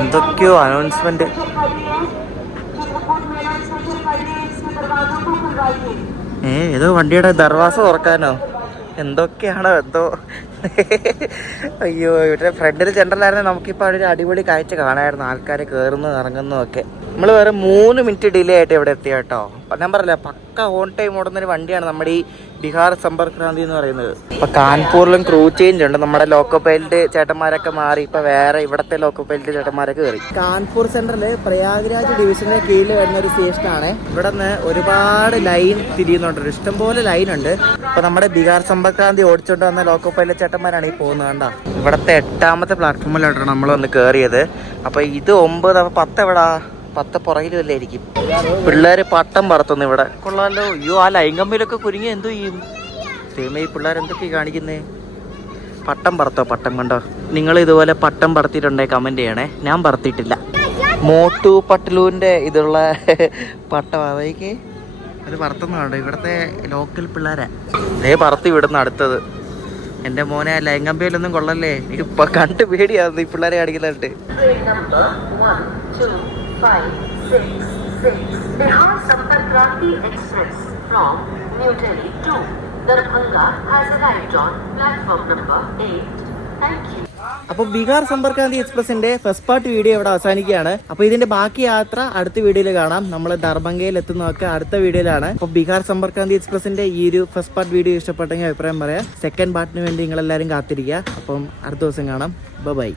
എന്തൊക്കെയോ അനൗൺസ്മെന്റ്. ഏതോ വണ്ടിയുടെ ദർവാസ തുറക്കാനോ എന്തൊക്കെയാണോ എന്തോ. അയ്യോ, ഇവിടെ ഫ്രണ്ടിൽ ജനറലായിരുന്നു. നമുക്കിപ്പോൾ അവിടെ ഒരു അടിപൊളി കാഴ്ച കാണാമായിരുന്നു, ആൾക്കാർ കയറുന്നു ഇറങ്ങുന്നു ഒക്കെ. നമ്മൾ വേറെ 3 മിനിറ്റ് ഡിലേ ആയിട്ട് ഇവിടെ എത്തിയ കേട്ടോ. ഞാൻ പറയില്ല, പക്ക ഓൺ ടൈം ഓടുന്നൊരു വണ്ടിയാണ് നമ്മുടെ ഈ ബീഹാർ സമ്പർക്ക് ക്രാന്തി എന്ന് പറയുന്നത്. ഇപ്പൊ കാൺപൂരിലും ക്രൂ ചേഞ്ച് ഉണ്ട്. നമ്മുടെ ലോക്കോ പൈലറ്റ് ചേട്ടന്മാരൊക്കെ മാറി ഇപ്പൊ വേറെ ഇവിടത്തെ ലോക്കോ പൈലറ്റ് ചേട്ടന്മാരൊക്കെ കയറി. കാൺപൂർ സെൻട്രല് പ്രയാഗ്രാജ് ഡിവിഷന്റെ കീഴിൽ വരുന്ന ഒരു സ്റ്റേഷനാണ്. ഇവിടെ നിന്ന് ഒരുപാട് ലൈൻ തിരിയുന്നുണ്ട്, ഇഷ്ടംപോലെ ലൈൻ ഉണ്ട്. ഇപ്പൊ നമ്മുടെ ബീഹാർ സമ്പർക്ക് ക്രാന്തി ഓടിച്ചോണ്ട് വന്ന ലോക്കോ പൈലറ്റ് ചേട്ടന്മാരാണ് ഈ പോകുന്നത്. കണ്ട, ഇവിടത്തെ 8ാമത്തെ പ്ലാറ്റ്ഫോമിലോട്ടാണ് നമ്മൾ വന്ന് കയറിയത്. അപ്പൊ ഇത് 9, അപ്പൊ 10 എവിടാ? 10 പുറകിലും അല്ലേ ഇരിക്കും. പിള്ളേര് പട്ടം പറത്തുന്നു ഇവിടെ. കൊള്ളാലോ. അയ്യോ, ആ ലൈംഗമ്മിലൊക്കെ കുരുങ്ങി എന്തോ ചെയ്യും? ഈ പിള്ളേർ എന്തൊക്കെയാ കാണിക്കുന്നേ? പട്ടം പറത്തോ, പട്ടം കണ്ടോ? നിങ്ങൾ ഇതുപോലെ പട്ടം പറത്തിയിട്ടുണ്ടെങ്കിൽ കമന്റ് ചെയ്യണേ. ഞാൻ പറത്തിയിട്ടില്ല. മോട്ടു പട്ലൂന്റെ ഇതുള്ള പട്ടം അതൊക്കെ അത് പറത്തുന്നുണ്ടോ? ഇവിടുത്തെ ലോക്കൽ പിള്ളേരാ പറത്തി വിടുന്ന അടുത്തത്. എന്റെ മോനെ, ലൈംഗമ്പയിലൊന്നും കൊള്ളല്ലേ. ഇപ്പൊ കണ്ട് പേടിയായിരുന്നു ഈ പിള്ളേരെ കാണിക്കുന്നുണ്ട്. Bihar Sampark Kranti Express from New Delhi to Darbhanga has arrived on platform number 8. Thank you. അപ്പോൾ ബീഹാർ സമ്പർക്ക് ക്രാന്തി എക്സ്പ്രസിന്റെ ഫസ്റ്റ് പാർട്ട് വീഡിയോ ഇവിടെ അവസാനിക്കുകയാണ്. അപ്പോൾ ഇതിന്റെ ബാക്കി യാത്ര അടുത്ത വീഡിയോയിൽ കാണാം. നമ്മൾ ദർഭംഗയിൽ എത്തുന്നതൊക്കെ അടുത്ത വീഡിയോയിലാണ്. അപ്പോൾ ബീഹാർ സമ്പർക്ക് ക്രാന്തി എക്സ്പ്രസിന്റെ ഈ ഒരു ഫസ്റ്റ് പാർട്ട് വീഡിയോ ഇഷ്ടപ്പെട്ടെങ്കിൽ അഭിപ്രായം പറയാം. സെക്കൻഡ് പാർട്ടിന് വേണ്ടി നിങ്ങളെല്ലാവരും കാത്തിരിക്കുക. അപ്പം അടുത്ത ദിവസം കാണാം. ബൈ.